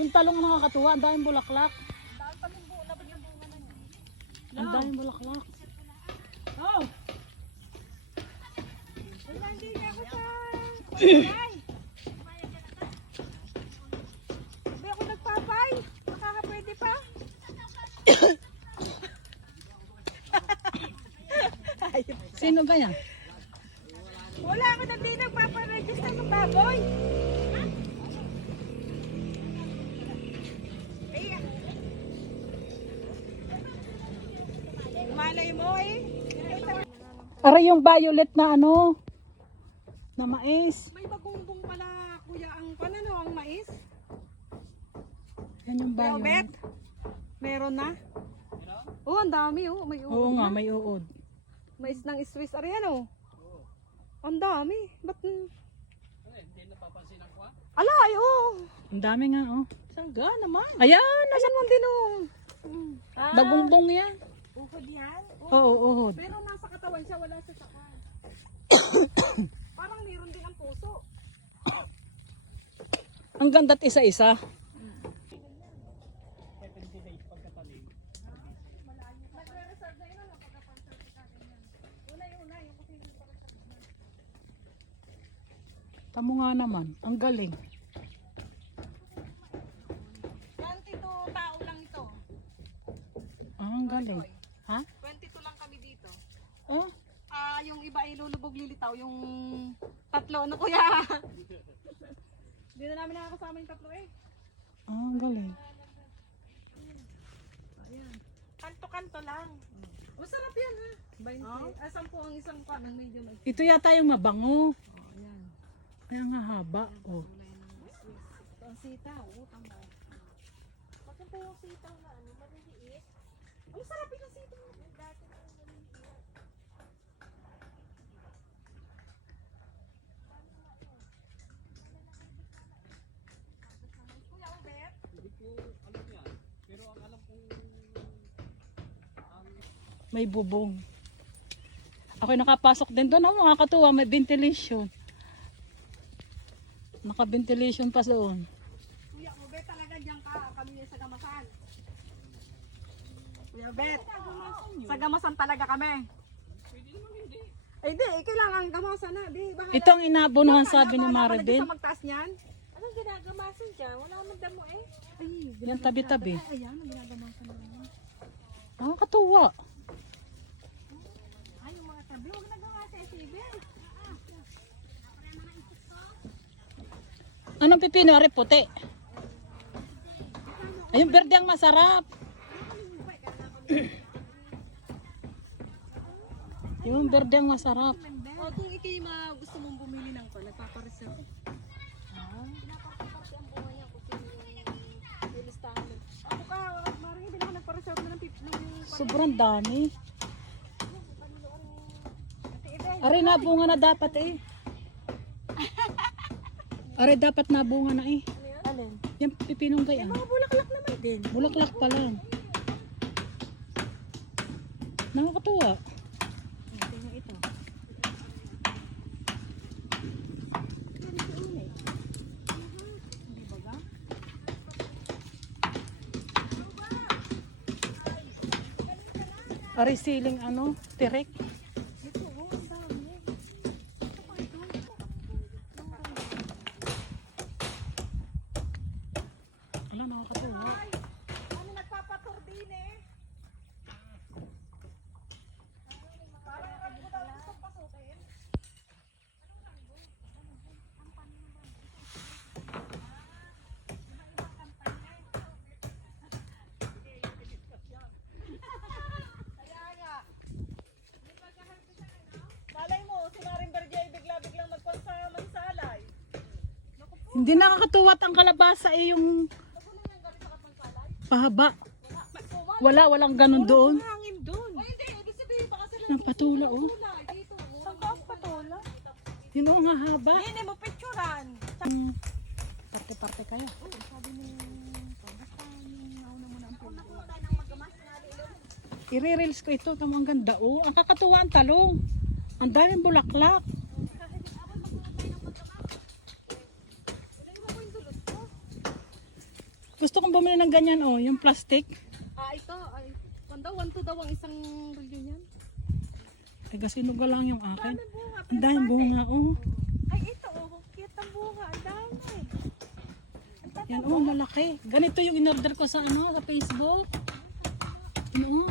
Yung talong nakakatuwa, ang daming bulaklak. Ang daming bulaklak. Oh! Hindi na ako sa pagpapay. Sabi ako nagpapay. Makakapwede pa. Sino ba yan? Wala ako na din nagpaparegister ng baboy. Malay mo eh. Aray yung violet na ano, na mais. May bagungbong pala kuya ang panano ang mais. Yan yung violet. Bet? Meron na? Oh, ang dami oh. May uod Oo nga, na. may uod. Mais ng Swiss. Ari ano? Ang dami. Ba't? Hindi napapansin ako. Ala, ay oh. Ang dami nga oh. Sangga naman. Ayan, Asan mo din oh? bagungbong yan. Uhod yan? Oo, uhod. Pero nasa katawan siya, wala sa sakal. Parang meron din ang puso. Ang ganda't isa-isa. Tamo nga naman, ang galing. 22 tao lang ito. Ang galing. Ha? 22 lang kami dito. Oh, Yung iba ay lulubog lilitaw. Yung tatlo, ano kuya? Hindi na namin nakakasama yung tatlo eh. ang galing. Ayan. Kanto-kanto lang. Masarap yan ha. 20. 10 ang isang pan. Ang medyo mag... Ito yata yung mabango. Ayan. Kaya nga haba. Oh. Ito ang sitaw. Tama. Maganda yung sitaw na ano, maliliit. Ang sarap yung sitaw. Dati na maliliit. Kuya Albert? Hindi ko alam yan. Pero ang alam kong May bubong. Ako'y nakapasok din doon. Mga katuwa, may ventilation. Naka-ventilation pa doon. Kuya Albert talaga diyan ka. Kami sa Gamasan. Kuya Albert. Sa Gamasan talaga kami. pwede naman hindi. Eh di, kailangan gamasan na. Di, bahala. Ito ang inabunuhan sabi ni Bahala ka na Maribel. dyan sa magtaas niyan. Anong ginagamasan dyan? Wala naman damo eh. Ay, Yan tabi-tabi. ayan, ang ginagamasan na naman. Mga katuwa. Ay, yung mga tabi, huwag nagamasan eh, Sibel. Anong pipino? Ari puti. Ay, yung berde ang masarap. Yung berde ang masarap. O, kung ikay gusto mong bumili ng pa, nagpapareserve. Pinapapaparte ang bunga niya kung sino yung may listahan. Ako ka, maring hindi ako nagpareserve na ng Sobrang dami. Ate Eden. Ari, nabunga na dapat eh. Ari, dapat nabunga na eh. Alin? Yung pipinong gaya. Mga bulaklak naman din. Bulaklak pa lang. Nakakatuwa. Tingnan ito. Ari, siling ano, tirek. Ito, oh, ang dami. Ala, nakakatuwa. Ano nagpapatur din eh? Parang ano ko daw gusto pasukin. Malay mo, si Maring Berge ay bigla-biglang magpagsa mansalay. Hindi nakakatuwa ang kalabasa eh yung pahaba. Walang ganun doon. Hangin doon. Ay, hindi. Ibig sabihin, baka sila Ng patula oh. tulay dito. Saan ka ang patola? Yun ang haba. Hindi mo picturean. Parte-parte kayo. Sabi ni basta yung nauna mo na ang pili. I-reels ko ito. Tama, ang ganda oh. Ang kakatuwa ang talong. Ang daming bulaklak. Gusto kong bumili ng ganyan, oh, yung plastic. Ito. Ay, kung daw, 1 to daw ang isang review niyan. Taga sinuga lang yung akin. Dami bunga. Ang daming bunga, oh. Ay, ito, oh. Cute ang bunga. Ang dami. Ang Yan, oh, lalaki. Ganito yung in-order ko sa ano, sa Facebook. Ano, oh.